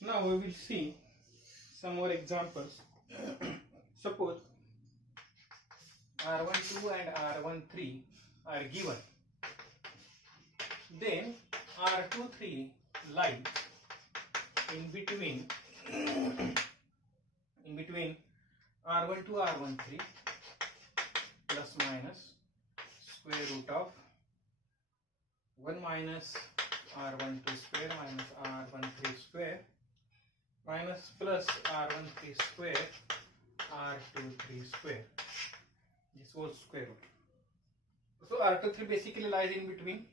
Now we will see some more examples. Suppose R12 and R13 are given. Then R23 lies in between R12 R13 plus minus square root of 1 minus R12 square minus R13 square minus plus R13 square R23 square. This was square root. So R23 basically lies in between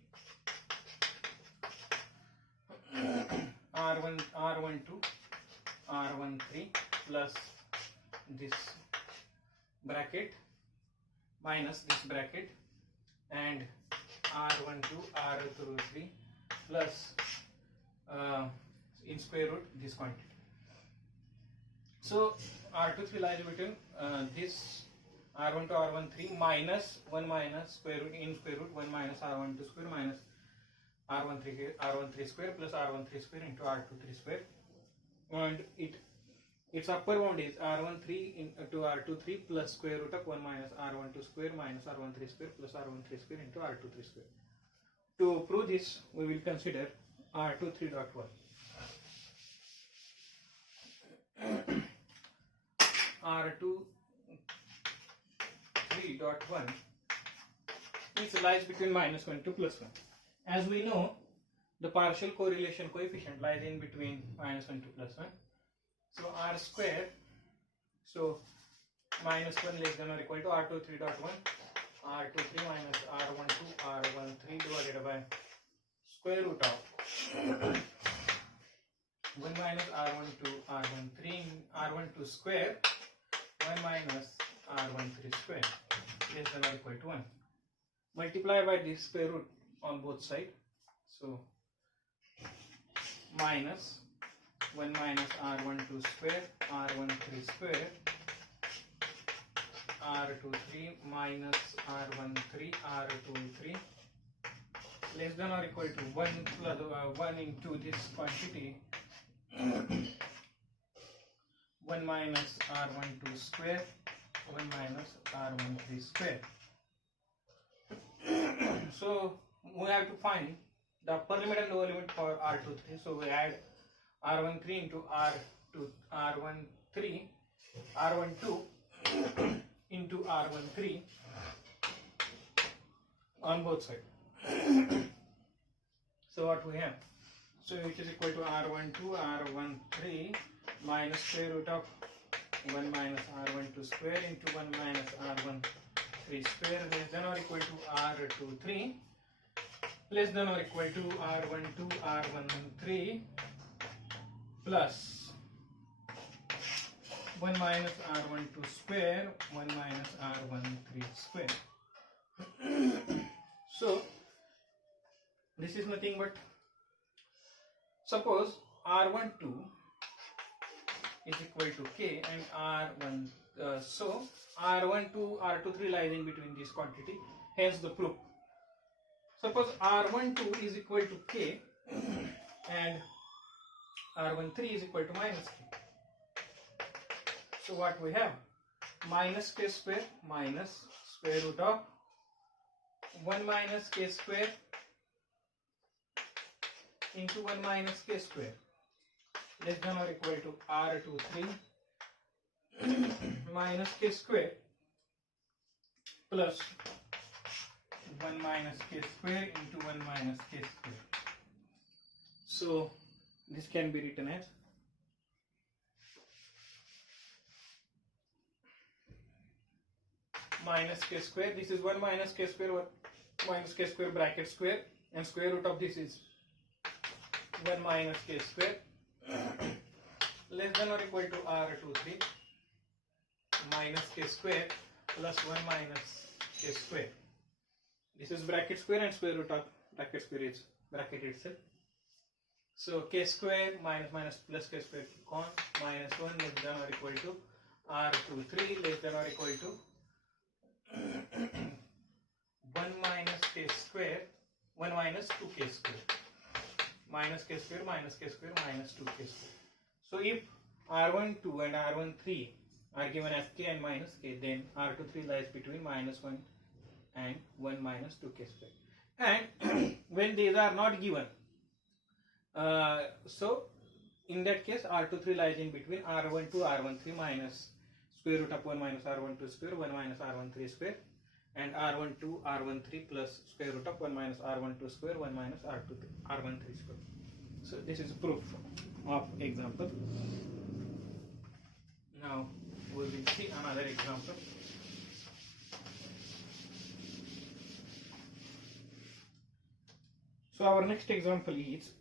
R12 R13 plus this bracket minus this bracket and R12 R23 plus in square root this quantity. So R23 lies between this R12 R13 minus 1 minus square root in square root 1 minus R12 square minus R13 square plus R13 square into R23 square, and its upper bound is R13 into R23 plus square root of 1 minus R12 square minus R13 square plus R13 square into R23 square. To prove this, we will consider R23.1. R23.1 which lies between minus 1 to plus 1. As we know, the partial correlation coefficient lies in between minus 1 to plus 1. So R square, so minus 1 less than or equal to R23.1, R23 minus R12, R13 divided by square root of 1 minus R12, R13, R12 square, 1 minus R13 square less than or equal to 1. Multiply by this square root on both sides. So minus 1 minus R12 square, R13 square, R23 minus R13, R23 less than or equal to 1 plus 1 into this quantity 1 minus R12 square, 1 minus R13 square. So we have to find the upper limit and lower limit for R23. So we add R13 into R13 R12 into R13 on both sides. So what we have? So which is equal to R12 R13 minus square root of 1 minus R12 square into 1 minus R13 square less than or equal to R23 less than or equal to R12 R13 plus 1 minus R12 square 1 minus R13 square. So this is nothing but, suppose R12 is equal to K and R1, so R12 R23 lies in between this quantity, hence the proof. Suppose R12 is equal to K and R13 is equal to minus K. So what we have? Minus K square minus square root of 1 minus K square into 1 minus K square less than or equal to R23 minus K square plus 1 minus K square into 1 minus K square. So this can be written as minus K square. This is 1 minus K square, 1 minus K square bracket square, and square root of this is 1 minus K square less than or equal to R23 minus K square plus 1 minus K square. This is bracket square and square root of bracket square is bracket itself. So K square minus minus plus K square on minus 1 less than or equal to R23 less than or equal to 1 minus K square 1 minus 2K square minus K square minus K square minus 2K square. So if R12 and R13 are given as k and minus k, then R23 lies between -1 and 1 minus 2k square. And when these are not given, so in that case R23 lies in between R12, R13 minus square root of 1 minus R12 square, 1 minus R13 square, and R12, R13 plus square root of 1 minus R12 square, 1 minus R13 square. So this is proof of example. Now we will see another example. So our next example is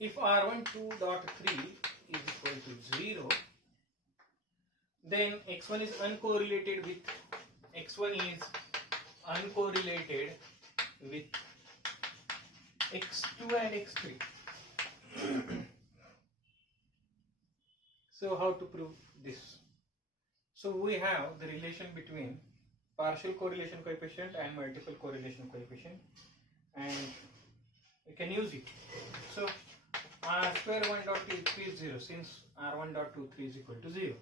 if R12.3 is equal to 0, then x1 is uncorrelated with x2 and x3. So how to prove this? So we have the relation between partial correlation coefficient and multiple correlation coefficient, and we can use it. So R square 1.23 is 0, since R1.23 is equal to 0.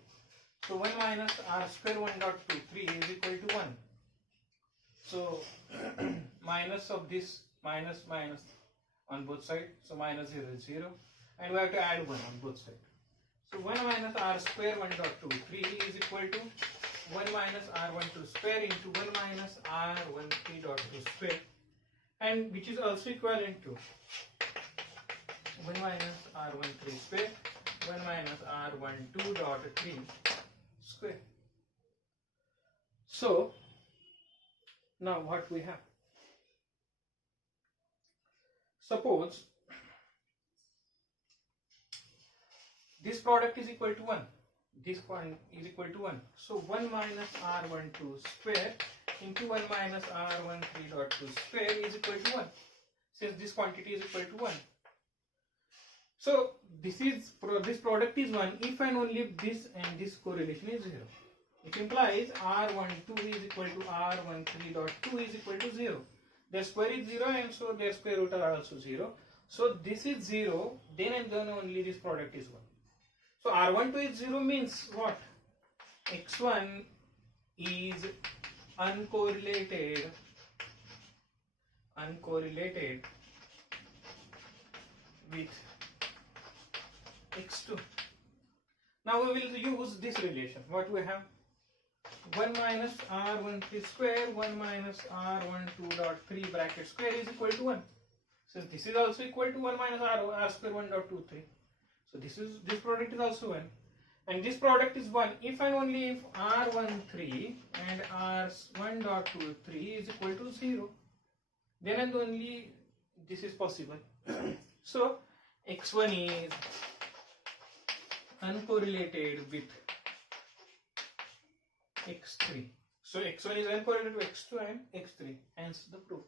So 1 minus R square 1.23 is equal to 1. So minus of this minus on both sides, so minus 0 is 0, and we have to add 1 on both sides. So 1 minus R square 1.23 is equal to 1 minus R12 square into 1 minus R13.2 square, and which is also equivalent to 1 minus R13 square, 1 minus R12.3 square. So now what we have? Suppose this product is equal to 1. This one is equal to 1. So 1 minus R12 square into 1 minus R13.2 square is equal to 1, since this quantity is equal to 1. So this product is 1 if and only if this and this correlation is 0. It implies R12 is equal to R13.2 is equal to 0. Their square is 0, and so their square root are also 0. So this is 0, then and then only this product is 1. So R12 is 0 means what? X1 is uncorrelated with X2. Now we will use this relation. What we have? 1 minus R13 square, 1 minus R12.3 bracket square is equal to 1. Since this is also equal to 1 minus R square 1.23. So this product is also 1. And this product is 1 if and only if R13 and R1.23 is equal to 0. Then and only this is possible. So X1 is uncorrelated with X3. So X1 is uncorrelated with X2 and X3. Hence the proof.